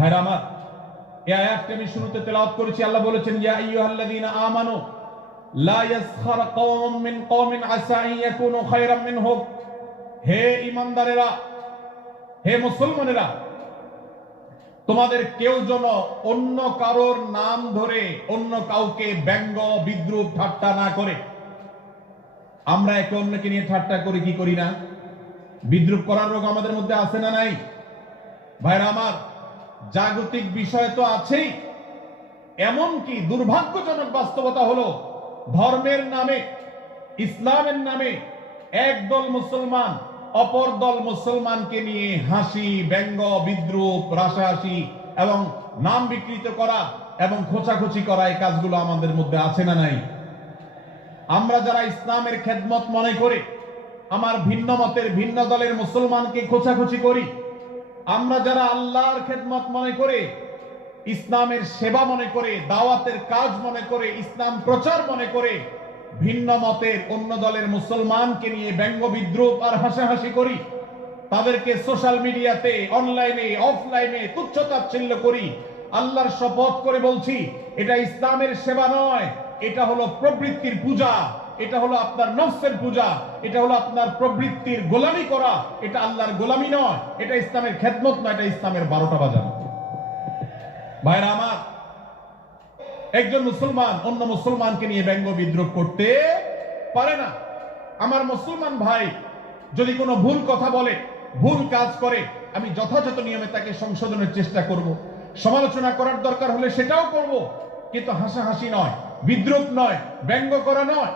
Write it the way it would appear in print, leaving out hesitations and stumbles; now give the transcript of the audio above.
ভাইরা আমার, এই আয়াতটি আমি শুরুতে তেলাওয়াত করেছি। আল্লাহ বলেছেন, ইয়া আইয়ুহাল্লাযীনা আমানু লা ইয়াসখার কওমুম মিন কওমিন আসা আন ইয়াকুনু খায়রাম মিনহুম। হে ঈমানদারেরা, হে মুসলমানেরা, তোমাদের কেউ যেন অন্য কারোর নাম ধরে অন্য কাউকে ব্যঙ্গ বিদ্রূপ ঠাট্টা না করে। আমরা একে অন্যকে নিয়ে ঠাট্টা করি কি করি না? বিদ্রূপ করার রোগ আমাদের মধ্যে আছে না নাই? ভাইরা আমার, জাগতিক বিষয় তো আছেই, এমনকি দুর্ভাগ্যজনক বাস্তবতা হলো ধর্মের নামে, ইসলামের নামে একদল মুসলমান অপর দল মুসলমানকে নিয়ে হাসি, ব্যঙ্গ, বিদ্রূপ, রাসাহাসি এবং নাম বিকৃত করা এবং খোঁচাখুচি করা, এই কাজগুলো আমাদের মধ্যে আছে না নাই? আমরা যারা ইসলামের খেদমত মনে করে আমার ভিন্ন মতের ভিন্ন দলের মুসলমানকে খোঁচাখুচি করি, আমরা যারা আল্লাহর খেদমত মনে করে, ইসলামের সেবা মনে করে, দাওয়াতের কাজ মনে করে, ইসলাম প্রচার মনে করে ভিন্ন মতের অন্য দলের মুসলমানকে নিয়ে ব্যঙ্গ বিদ্রূপ আর হাসাহাসি করি, তাদেরকে সোশ্যাল মিডিয়াতে, অনলাইনে, অফলাইনে তুচ্ছ-তাচ্ছিল্য করি, আল্লাহর শপথ করে বলছি, এটা ইসলামের সেবা নয়, এটা হলো প্রবৃত্তির পূজা, এটা হলো আপনার নফসের পূজা, এটা হলো আপনার প্রবৃত্তির গোলামি করা, এটা আল্লাহর গোলামি নয়, এটা ইসলামের খেদমত নয়, এটা ইসলামের 12টা বাজানো। ভাইরা আমার, একজন মুসলমান অন্য মুসলমানকে নিয়ে ব্যঙ্গ বিদ্রূপ করতে পারে না। আমার মুসলমান ভাই যদি কোনো ভুল কথা বলে, ভুল কাজ করে, আমি যথাযথ নিয়মে তাকে সংশোধনের চেষ্টা করব, সমালোচনা করার দরকার হলে সেটাও করব, কিন্তু হাসাহাসি নয়, বিদ্রূপ নয়, ব্যঙ্গ করা নয়।